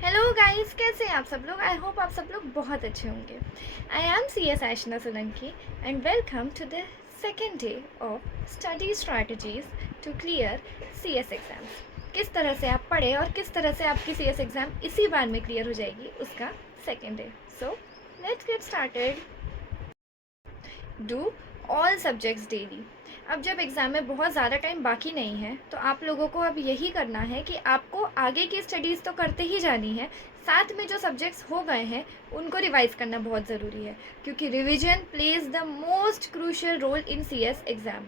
Hello guys, कैसे हैं आप सब लोग। आई होप आप सब लोग बहुत अच्छे होंगे। I am C S Aashna Solanki and welcome to the second day of study strategies to clear C S exams. किस तरह से आप पढ़े और किस तरह से आपकी सी एस एग्ज़ाम इसी बार में क्लियर हो जाएगी, उसका second day. So let's get started. Do all subjects daily. अब जब एग्ज़ाम में बहुत ज़्यादा टाइम बाकी नहीं है तो आप लोगों को अब यही करना है कि आपको आगे की स्टडीज़ तो करते ही जानी है, साथ में जो सब्जेक्ट्स हो गए हैं उनको रिवाइज़ करना बहुत ज़रूरी है, क्योंकि revision plays the most crucial role in C S exam.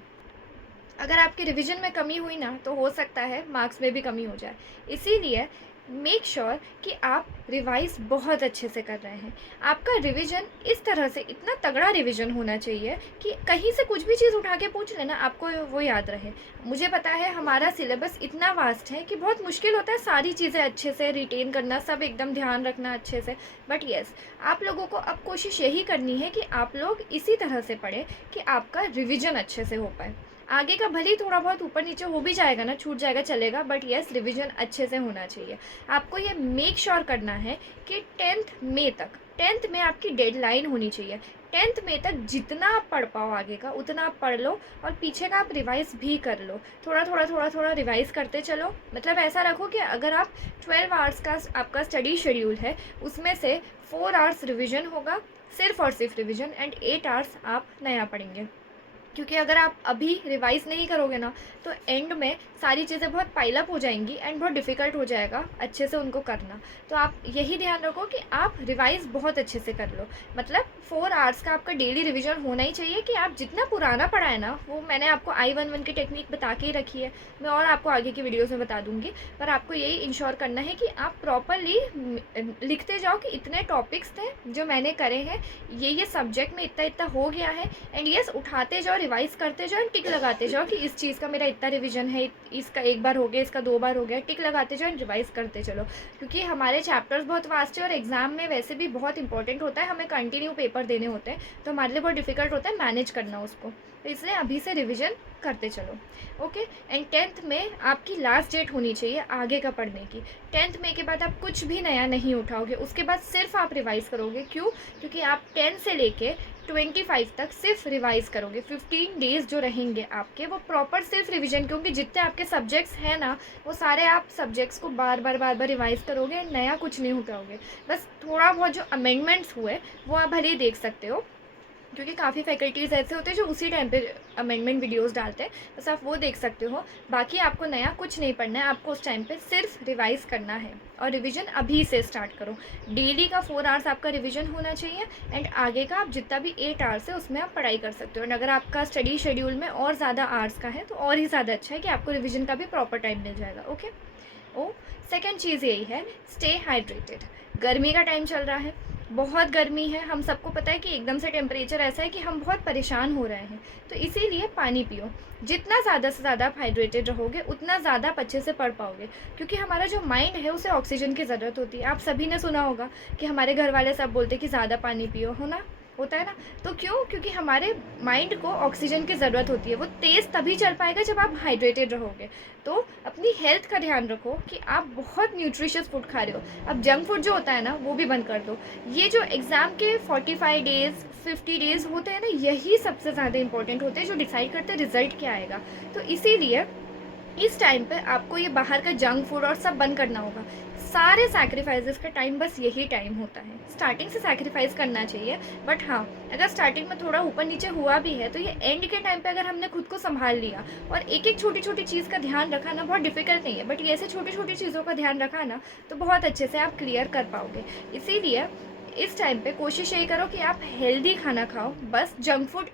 अगर आपके रिवीजन में कमी हुई ना तो हो सकता है मार्क्स में भी कमी हो जाए। इसीलिए मेक श्योर कि आप रिवाइज बहुत अच्छे से कर रहे हैं। आपका रिवीजन इस तरह से इतना तगड़ा रिवीजन होना चाहिए कि कहीं से कुछ भी चीज़ उठा के पूछ लेना आपको वो याद रहे। मुझे पता है हमारा सिलेबस इतना वास्ट है कि बहुत मुश्किल होता है सारी चीज़ें अच्छे से रिटेन करना, सब एकदम ध्यान रखना अच्छे से। बट येस, आप लोगों को अब कोशिश यही करनी है कि आप लोग इसी तरह से पढ़ें कि आपका रिविजन अच्छे से हो पाए। आगे का भले ही थोड़ा बहुत ऊपर नीचे हो भी जाएगा ना, छूट जाएगा, चलेगा, बट येस रिवीजन अच्छे से होना चाहिए। आपको ये मेक श्योर करना है कि 10th मई तक, 10th में आपकी डेडलाइन होनी चाहिए। 10th मई तक जितना आप पढ़ पाओ आगे का उतना आप पढ़ लो और पीछे का आप रिवाइज भी कर लो। थोड़ा रिवाइज करते चलो। मतलब ऐसा रखो कि अगर आप 12 आवर्स का आपका स्टडी शेड्यूल है, उसमें से 4 आवर्स रिविजन होगा, सिर्फ और सिर्फ रिविजन, एंड 8 आवर्स आप नया पढ़ेंगे। क्योंकि अगर आप अभी रिवाइज़ नहीं करोगे ना तो एंड में सारी चीज़ें बहुत पाइल अप हो जाएंगी एंड बहुत डिफ़िकल्ट हो जाएगा अच्छे से उनको करना। तो आप यही ध्यान रखो कि आप रिवाइज़ बहुत अच्छे से कर लो। मतलब 4 आवर्स का आपका डेली रिवीजन होना ही चाहिए कि आप जितना पुराना पढ़ा है ना, वो मैंने आपको I11 की टेक्निक बता के ही रखी है, मैं और आपको आगे की वीडियोज़ में बता दूँगी। पर आपको यही इंश्योर करना है कि आप प्रॉपरली लिखते जाओ कि इतने टॉपिक्स थे जो मैंने करे हैं, ये सब्जेक्ट में इतना इतना हो गया है, एंड यस उठाते जाओ, रिवाइज करते जाओ, टिक लगाते जाओ कि इस चीज़ का मेरा इतना रिवीजन है, इसका एक बार हो गया, इसका 2 बार हो गया, टिक लगाते जाओ एंड रिवाइज करते चलो। क्योंकि हमारे चैप्टर्स बहुत वास्ट है और एग्जाम में वैसे भी बहुत इंपॉर्टेंट होता है, हमें कंटिन्यू पेपर देने होते हैं, तो हमारे लिए बहुत डिफिकल्ट होता है मैनेज करना उसको। तो इसलिए अभी से रिविजन करते चलो। ओके। एंड 10th में आपकी लास्ट डेट होनी चाहिए आगे का पढ़ने की। 10th में के बाद आप कुछ भी नया नहीं उठाओगे, उसके बाद सिर्फ आप रिवाइज करोगे। क्यों? क्योंकि आप 10 से लेके 25 तक सिर्फ रिवाइज करोगे। 15 डेज जो रहेंगे आपके वो प्रॉपर सिर्फ रिवीजन, क्योंकि जितने आपके सब्जेक्ट्स हैं ना वो सारे आप सब्जेक्ट्स को बार बार रिवाइज करोगे, नया कुछ नहीं उठाओगे। बस थोड़ा बहुत जो अमेंडमेंट्स हुए वो आप भले ही देख सकते हो, क्योंकि काफ़ी फैकल्टीज़ ऐसे होते हैं जो उसी टाइम पे अमेंडमेंट वीडियोस डालते हैं, बस आप वो देख सकते हो। बाकी आपको नया कुछ नहीं पढ़ना है, आपको उस टाइम पे सिर्फ रिवाइज़ करना है। और रिवीजन अभी से स्टार्ट करो। डेली का 4 आवर्स आपका रिवीजन होना चाहिए, एंड आगे का आप जितना भी 8 आवर्स है उसमें आप पढ़ाई कर सकते हो। एंड अगर आपका स्टडी शेड्यूल में और ज़्यादा आवर्स का है तो और ही ज़्यादा अच्छा है कि आपको रिविजन का भी प्रॉपर टाइम मिल जाएगा। ओके। ओ, सेकेंड चीज़ यही है, स्टे हाइड्रेटेड। गर्मी का टाइम चल रहा है, बहुत गर्मी है, हम सबको पता है कि एकदम से टेम्परेचर ऐसा है कि हम बहुत परेशान हो रहे हैं, तो इसीलिए पानी पियो। जितना ज़्यादा से ज़्यादा आप हाइड्रेटेड रहोगे उतना ज़्यादा आप अच्छे से पढ़ पाओगे, क्योंकि हमारा जो माइंड है उसे ऑक्सीजन की ज़रूरत होती है। आप सभी ने सुना होगा कि हमारे घर वाले सब बोलते हैं कि ज़्यादा पानी पियो, हो ना, होता है ना। तो क्यों? क्योंकि हमारे माइंड को ऑक्सीजन की ज़रूरत होती है, वो तेज़ तभी चल पाएगा जब आप हाइड्रेटेड रहोगे। तो अपनी हेल्थ का ध्यान रखो कि आप बहुत न्यूट्रिशियस फूड खा रहे हो। अब जंक फूड जो होता है ना वो भी बंद कर दो। ये जो एग्ज़ाम के 45 डेज़ 50 डेज़ होते हैं ना, यही सबसे ज़्यादा इंपॉर्टेंट होते हैं जो डिसाइड करते हैं रिजल्ट क्या आएगा। तो इसीलिए इस टाइम पे आपको ये बाहर का जंक फूड और सब बंद करना होगा। सारे सैक्रिफाइसेस का टाइम बस यही टाइम होता है। स्टार्टिंग से सैक्रिफाइस करना चाहिए, बट हाँ, अगर स्टार्टिंग में थोड़ा ऊपर नीचे हुआ भी है तो ये एंड के टाइम पे अगर हमने खुद को संभाल लिया और एक एक छोटी छोटी चीज़ का ध्यान रखा ना, बहुत डिफिकल्ट नहीं है, बट ये ऐसे छोटी छोटी चीज़ों का ध्यान रखा ना तो बहुत अच्छे से आप क्लियर कर पाओगे। इसीलिए इस टाइम पे कोशिश यही करो कि आप हेल्दी खाना खाओ, बस जंक फूड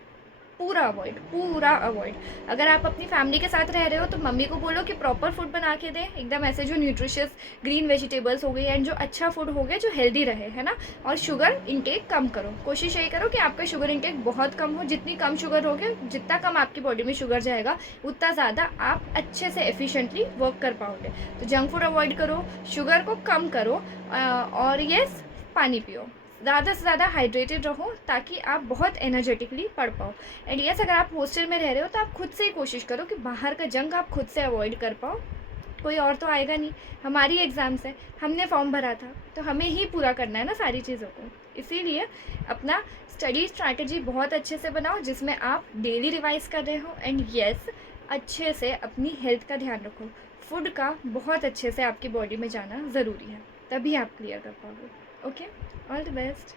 पूरा अवॉइड। अगर आप अपनी फैमिली के साथ रह रहे हो तो मम्मी को बोलो कि प्रॉपर फूड बना के दें, एकदम ऐसे जो न्यूट्रिशियस ग्रीन वेजिटेबल्स हो गई एंड जो अच्छा फूड हो गया जो हेल्दी रहे, है ना। और शुगर इंटेक कम करो, कोशिश यही करो कि आपका शुगर इंटेक बहुत कम हो। जितनी कम शुगर होगी, जितना कम आपकी बॉडी में शुगर जाएगा, उतना ज़्यादा आप अच्छे से एफिशिएंटली वर्क कर पाओगे। तो जंक फूड अवॉइड करो, शुगर को कम करो, और ये पानी पियो, ज़्यादा से ज़्यादा हाइड्रेटेड रहो ताकि आप बहुत एनर्जेटिकली पढ़ पाओ। एंड यस, अगर आप हॉस्टल में रह रहे हो तो आप खुद से ही कोशिश करो कि बाहर का जंक आप खुद से अवॉइड कर पाओ। कोई और तो आएगा नहीं, हमारी एग्ज़ाम्स है, हमने फॉर्म भरा था तो हमें ही पूरा करना है ना सारी चीज़ों को। इसीलिए अपना स्टडी स्ट्रैटेजी बहुत अच्छे से बनाओ जिसमें आप डेली रिवाइज़ कर रहे हो, एंड येस अच्छे से अपनी हेल्थ का ध्यान रखो। फूड का बहुत अच्छे से आपकी बॉडी में जाना ज़रूरी है, तभी आप क्लियर कर पाओगे। Okay, all the best.